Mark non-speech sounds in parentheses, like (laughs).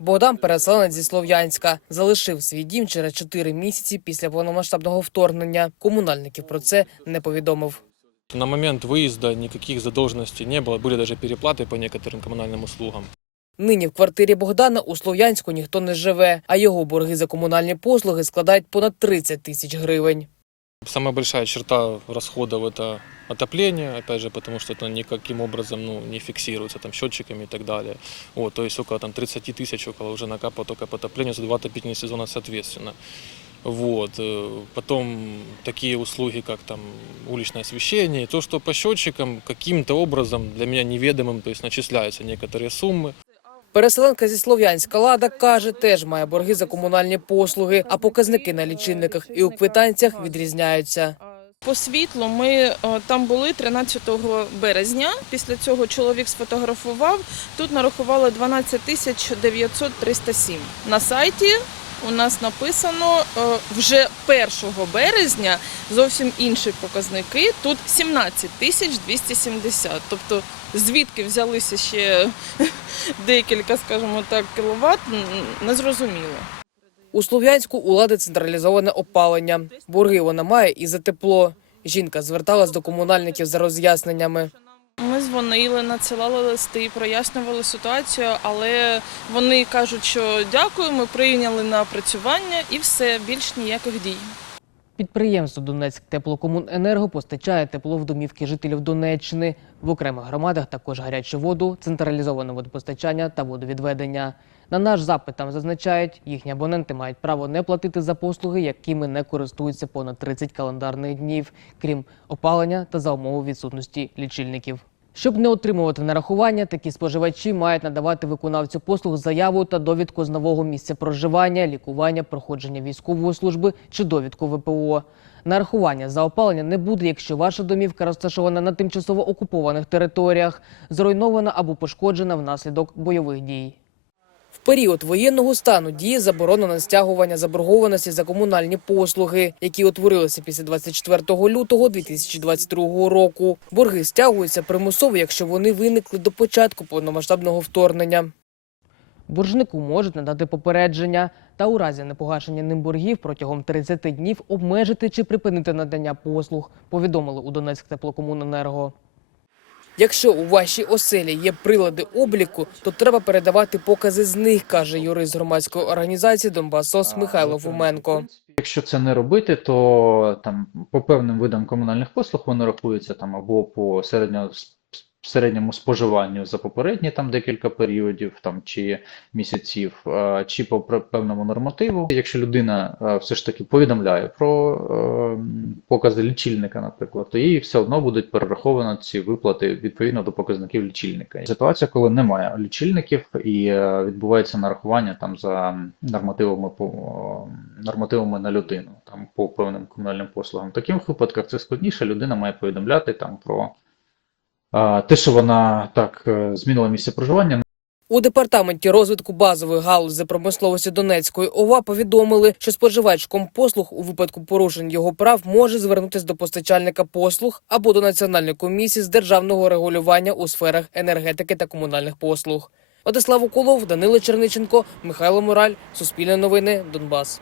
Богдан переселенець зі Слов'янська залишив свій дім через чотири місяці після повномасштабного вторгнення. Комунальників про це не повідомив. На момент выезда никаких задолженностей не было, были даже переплаты по некоторым коммунальным услугам. Нині в квартирі Богдана у Слов'янську ніхто не живе, а його борги за комунальні послуги складають понад 30 тисяч гривень. Самая большая черта расходов это отопление, опять же, потому что это никаким образом ну, не фиксируется там счетчиками и так далее. Вот, то есть около там, 30 тысяч около уже накапало только по отоплению за два отопительных сезона соответственно. Вот. э, Потом такие услуги, как там уличное освещение, и то, что по счетчикам каким-то образом для меня неведомым, то есть начисляются некоторые суммы. Переселенка зі Слов'янська Лада каже, теж має борги за комунальні послуги, а показники на лічильниках і у квитанціях відрізняються. По світлу ми е, там були 13 березня. Після цього чоловік сфотографував. Тут нарахували 12 тисяч 900 307. На сайті у нас написано е, вже 1 березня зовсім інші показники. Тут 17 тисяч 270. Тобто звідки взялися ще (laughs) декілька, скажімо так, кіловат, незрозуміло. У Слов'янську у Лади централізоване опалення. Борги вона має і за тепло. Жінка зверталась до комунальників за роз'ясненнями. Ми дзвонили, надсилали листи, прояснювали ситуацію, але вони кажуть, що дякую, ми прийняли на опрацювання і все, більш ніяких дій. Підприємство Донецьк теплокомуненерго постачає тепло в домівки жителів Донеччини. В окремих громадах також гарячу воду, централізоване водопостачання та водовідведення. На наш запит там зазначають, їхні абоненти мають право не платити за послуги, якими не користуються понад 30 календарних днів, крім опалення та за умови відсутності лічильників. Щоб не отримувати нарахування, такі споживачі мають надавати виконавцю послуг заяву та довідку з нового місця проживання, лікування, проходження військової служби чи довідку ВПО. Нарахування за опалення не буде, якщо ваша домівка розташована на тимчасово окупованих територіях, зруйнована або пошкоджена внаслідок бойових дій. В період воєнного стану діє заборона на стягування заборгованості за комунальні послуги, які утворилися після 24 лютого 2022 року. Борги стягуються примусово, якщо вони виникли до початку повномасштабного вторгнення. Боржнику можуть надати попередження та у разі непогашення ним боргів протягом 30 днів обмежити чи припинити надання послуг, повідомили у Донецьк теплокомуненерго. Якщо у вашій оселі є прилади обліку, то треба передавати покази з них, каже юрист громадської організації Донбасос Михайло Фуменко. Якщо це не робити, то там по певним видам комунальних послуг вони рахуються там або по середньо середньому споживанню за попередні там декілька періодів там чи місяців, чи по певному нормативу. Якщо людина все ж таки повідомляє про покази лічильника, наприклад, то їй все одно будуть перераховані ці виплати відповідно до показників лічильника. Ситуація, коли немає лічильників і відбувається нарахування там за нормативами по нормативами на людину, там по певним комунальним послугам. В таких випадках це складніше. Людина має повідомляти там про те, що вона так е, змінила місце проживання. У департаменті розвитку базової галузі промисловості Донецької ОВА повідомили, що споживач компослуг у випадку порушень його прав може звернутися до постачальника послуг або до Національної комісії з державного регулювання у сферах енергетики та комунальних послуг. Владислав Уколов, Данило Черниченко, Михайло Мораль, Суспільне новини, Донбас.